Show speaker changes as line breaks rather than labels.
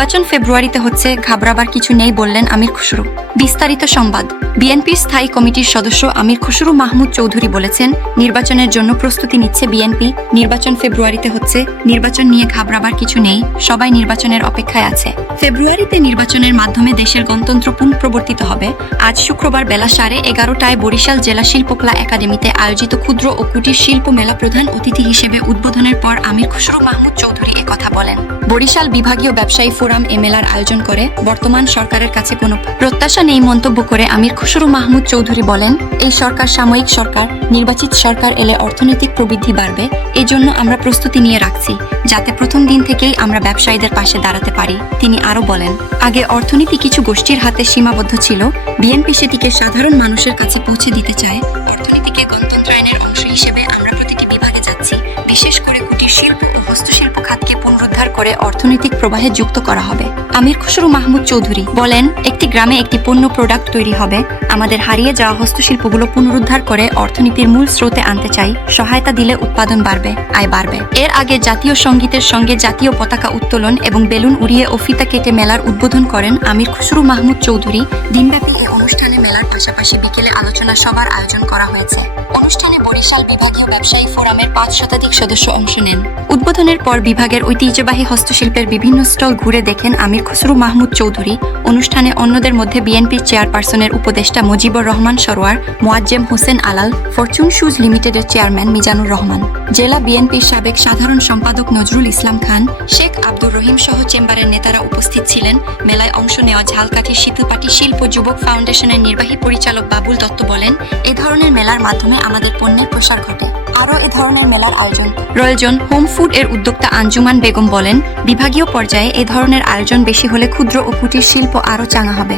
নির্বাচন ফেব্রুয়ারিতে হচ্ছে, ঘাবড়াবার কিছু নেই বললেন আমির খুসরু। বিস্তারিত সংবাদ। বিএনপির স্থায়ী কমিটির সদস্য আমির খুসরু মাহমুদ চৌধুরী বলেছেন, নির্বাচনের জন্য প্রস্তুতি নিচ্ছে বিএনপি, নির্বাচন ফেব্রুয়ারিতে হচ্ছে, নির্বাচন নিয়ে ঘাবড়াবার কিছু নেই, সবাই নির্বাচনের অপেক্ষায় আছে। ফেব্রুয়ারিতে নির্বাচনের মাধ্যমে দেশের গণতন্ত্র পুনঃপ্রবর্তিত হবে। আজ শুক্রবার বেলা সাড়ে এগারোটায় বরিশাল জেলা শিল্পকলা একাডেমিতে আয়োজিত ক্ষুদ্র ও কুটির শিল্প মেলা প্রধান অতিথি হিসেবে উদ্বোধনের পর আমির খুসরু মাহমুদ চৌধুরী বলেন। বরিশাল বিভাগীয় ব্যবসায়ী ফোরাম এ মেলার আয়োজন করে বর্তমান সরকারের কাছে কোনো প্রত্যাশা নেই মন্তব্য করে আমির খুসরু মাহমুদ চৌধুরী বলেন, এই সরকার সাময়িক সরকার, নির্বাচিত সরকার এলে অর্থনৈতিক প্রবৃদ্ধি বাড়বে। এজন্য আমরা প্রস্তুতি নিয়ে রাখছি, যাতে প্রথম দিন থেকেই আমরা ব্যবসায়ীদের পাশে দাঁড়াতে পারি। তিনি আরও বলেন, আগে অর্থনীতি কিছু গোষ্ঠীর হাতে সীমাবদ্ধ ছিল। বিএনপি সেটিকে সাধারণ মানুষের কাছে পৌঁছে দিতে চায়। অর্থনীতিকে গণতন্ত্রায়নের করে অর্থনৈতিক প্রবাহে যুক্ত করা হবে। আমির খুসরু মাহমুদ চৌধুরী বলেন, একটি গ্রামে একটি পণ্য প্রোডাক্ট তৈরি হবে। আমাদের হারিয়ে যাওয়া হস্তশিল্পগুলো পুনরুদ্ধার করে অর্থনীতির মূল স্রোতে আনতে চাই। সহায়তা দিলে উৎপাদন বাড়বে, আয় বাড়বে। এর আগে জাতীয় সঙ্গীতের সঙ্গে জাতীয় পতাকা উত্তোলন এবং বেলুন উড়িয়ে ও ফিতা কেটে মেলার উদ্বোধন করেন আমির খুসরু মাহমুদ চৌধুরী। দিনব্যাপী অনুষ্ঠানে মেলার পাশাপাশি বিকেলে আলোচনা সভার আয়োজন করা হয়েছে। অনুষ্ঠানে বরিশাল বিভাগীয় ব্যবসায়ী ফোরামের পাঁচ শতাধিক সদস্য অংশ নেন। উদ্বোধনের পর বিভাগের ঐতিহ্যবাহী হস্তশিল্পের বিভিন্ন স্টল ঘুরে দেখেন আমির খুসরু মাহমুদ চৌধুরী। অনুষ্ঠানে অন্যদের মধ্যে বিএনপির চেয়ারপারসনের উপদেষ্টা মুজিবুর রহমান সরোয়ার, মোয়াজ্জেম হোসেন আলাল, ফরচুন শুজ লিমিটেডের চেয়ারম্যান মিজানুর রহমান। জেলা বিএনপির সাবেক সাধারণ সম্পাদক নজরুল ইসলাম খান, শেখ আব্দুর রহিম সহ চেম্বারের নেতারা উপস্থিত ছিলেন। মেলায় অংশ নেওয়া ঝালকাঠি শীতলপাটি শিল্প যুবক ফাউন্ডেশনের নির্বাহী পরিচালক বাবুল দত্ত বলেন, এ ধরনের মেলার মাধ্যমে আমাদের পণ্যের প্রসার ঘটে। আরও এ ধরনের মেলার আয়োজন। রয়েলজন হোম ফুড এর উদ্যোক্তা আঞ্জুমান বেগম বলেন, বিভাগীয় পর্যায়ে এ ধরনের আয়োজন বেশি হলে ক্ষুদ্র ও কুটির শিল্প আরও চাঙা হবে।